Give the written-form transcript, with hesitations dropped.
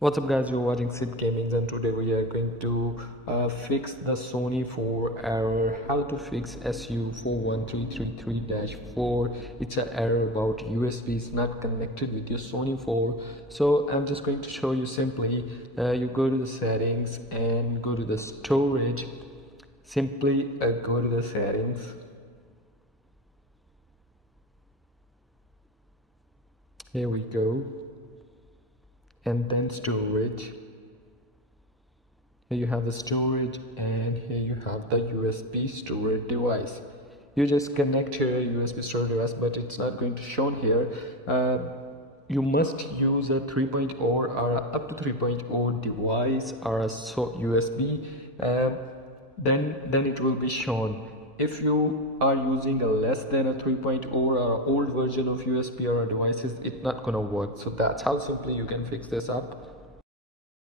What's up guys, you're watching Sid Gaming, and today we are going to fix the Sony 4 error. How to fix SU-42333-4. It's an error about USB is not connected with your Sony 4. So I'm just going to show you simply. You go to the settings and go to the storage. Simply go to the settings. Here we go. And then storage. Here you have the storage, and here you have the USB storage device. You just connect your USB storage device, but it's not going to show here. You must use a 3.0 or up to 3.0 device or a USB. Then it will be shown. If you are using a less than a 3.0 or old version of USB or devices, it's not gonna work. So that's how simply you can fix this up.